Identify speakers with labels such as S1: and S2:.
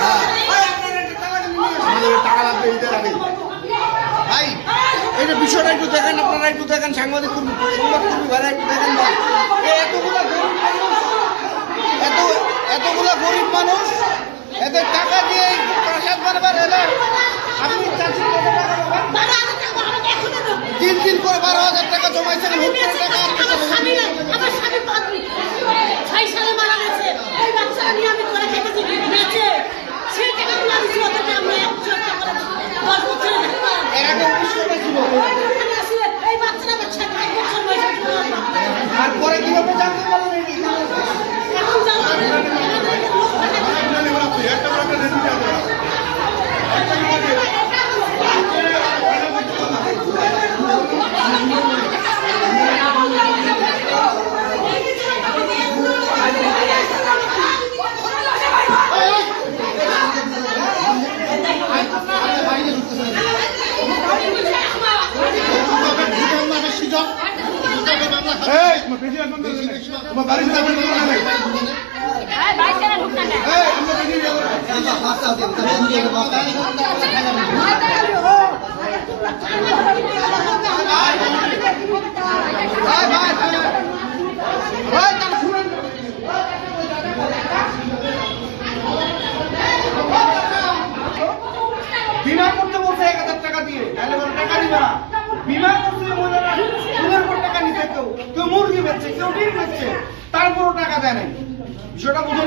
S1: হ্যাঁ।
S2: ভাই, এটা বিষয়টা একটু দেখেন, আপনারা একটু দেখেন, সাংবাদিক কর্মী, সংবাদ কর্মী ভাইরা একটু দেখেন ভাই। গরিব মানুষ, এত টাকা দিয়ে প্রাসাদ বানাবার এলে আপনি? তিন দিন করে বারো হাজার টাকা জমাইছেন
S3: mira, mira.
S2: বিমা দেয় নাই। বিষয়টা বুঝুন